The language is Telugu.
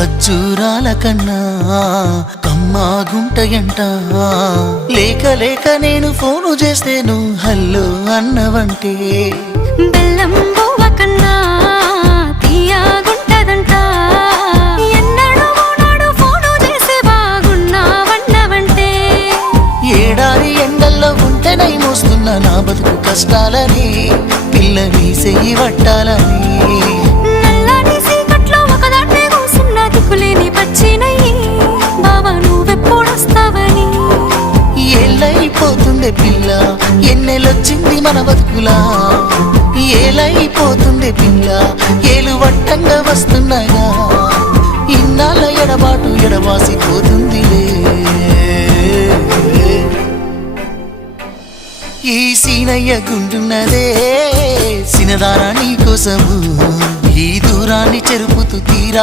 ఖర్జూరాల కన్నా కమ్మాగుంటయంట. లేక లేక నేను ఫోను చేస్తే నువ్వు హల్లో అన్నవంటే బెల్లం బువ్వ కన్నా తీయగుంటదంట. ఎన్నడూ నాడు ఫోను చేసి బాగున్నావన్నవంటే ఏడాది ఎండల్లో ఉంటేనై మోస్తున్న నా బతుకు కష్టాలని పిల్లని సెయ్యి పట్టాలని. నల్లని సీకట్లో ఒకదాన్నే కూసున్న దిక్కులేని పచ్చినయ్యి బావా నువ్వెప్పుడొస్తావని. ఏళ్ళైపోతుందే పిల్ల ఎన్నెలొచ్చింది మన బతుకులా. ఏలైపోతుందే పిల్ల ఏలు వట్టంగా వస్తున్నాగా. ఇన్నాళ్ళ ఎడబాటు ఎడవాసిపోతుందిలే. ఈ సీనయ్య గుండున్నదే సినదారా నీ కోసము. ఈ దూరాన్ని చెరుపుతూ తీరా